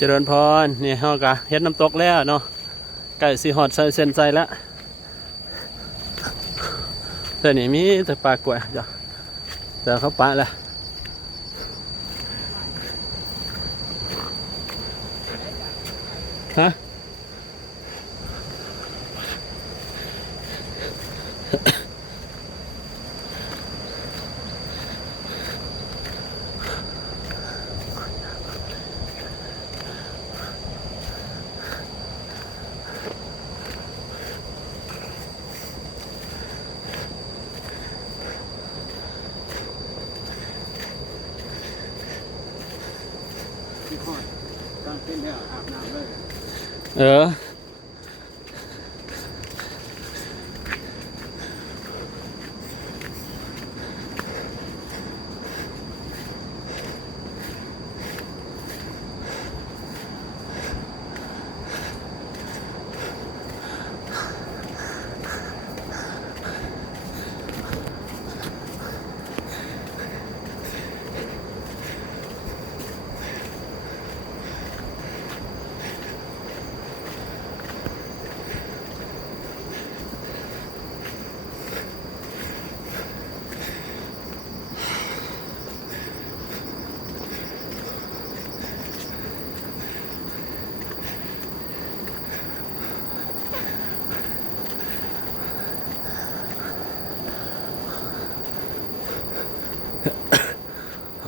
เจริญพรนี่เฮากะเฮ็ดน้ำตกแล้วเนาะไก่สีหอดใส่เส้นใจแล้วแต่นี่มีแต่ปลากล้วยจ้ะแต่เขาปะแล้วฮะเออ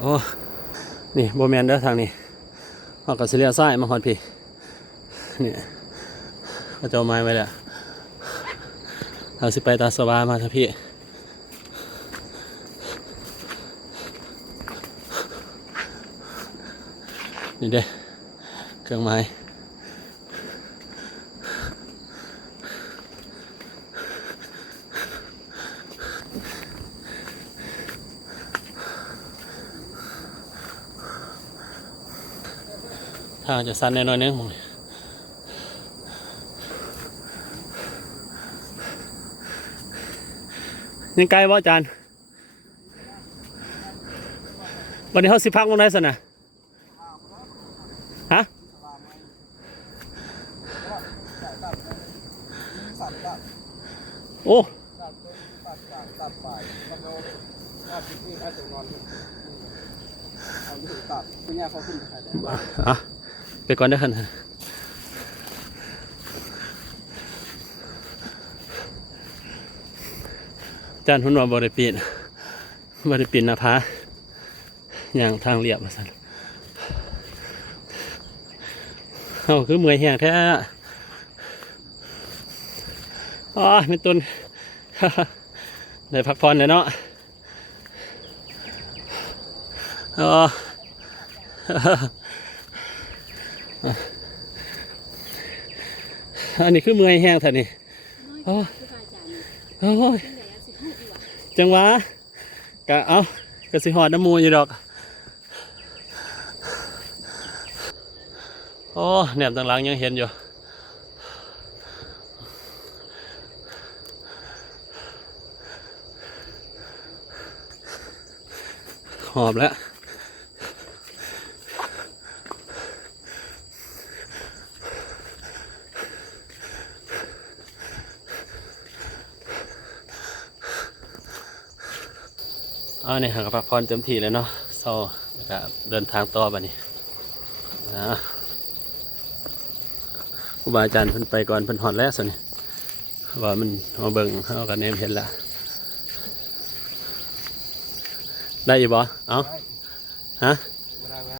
โอ้นี่โบแมนเด้อทางนี้เอากระเสียซ้ายมาหอดพี่นี่เขาจะเอาไม้ไว้แล้วเราสิไปตาสวามาท่าพี่นี่เด้เครื่องไม้ทางจะสั้นแน่นอนนึงยังไกลบ่อาจารย์วันนี้เขาสิพักลงได้สินะฮะโอ้อะไปก่อนได้ขนาดอาจารย์หุ่นว่าบริปีนหน้าผาอย่างทางเรียบมาสั่นเอาคือเมื่อยแห้งแท้อ๋อเป็นต้นได้พักผ่อนเลยเนาะอ๋ออันนี้คือเมื่อยแห้งท่านนี่โอ้ยจังหวะกะเอากะสิหอดน้ำมูอยู่ดอกโอ้แหนบต่างหลังยังเห็นอยู่หอบแล้วเนี่ยหากพักผ่อนเต็มที่เลยเนาะโซ่นะครับเดินทางต่อไปนี่นะครูบาอาจารย์เพิ่นไปก่อนเพิ่นหอดแล้วสินี่ว่ามันมาเบิ่งเอากันเนมเห็นละได้อยู่บ่เอ้าฮะ